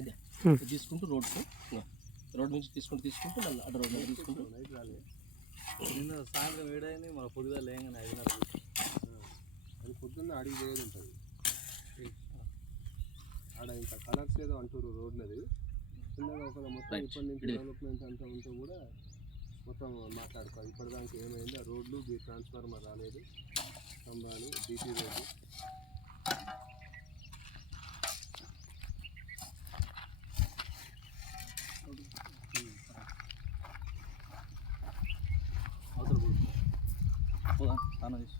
అయితే తీసుకుంటూ రోడ్ నుంచి తీసుకుంటూ మళ్ళీ అటు రోడ్ తీసుకుంటూ నైట్ రాలేదు. నిన్న సాయంత్రం 7 అయింది, మన పొద్దుగా లేగానే 5:30. అది పొద్దున్న అడిగి పోయేది ఉంటుంది. ఆడ ఇంకా కలర్స్ ఏదో అంటారు రోడ్లది చిన్నగా ఒక మొత్తం ఇప్పటి నుంచి డెవలప్మెంట్ అంతా ఉంటే కూడా మొత్తం మాట్లాడుకోవాలి. ఇప్పటిదానికి ఏమైంది, ఆ రోడ్లు ట్రాన్స్ఫార్మర్ రాలేదు, స్తంభాలు బీటీ రోడ్డు. అవతల స్నానం చేసి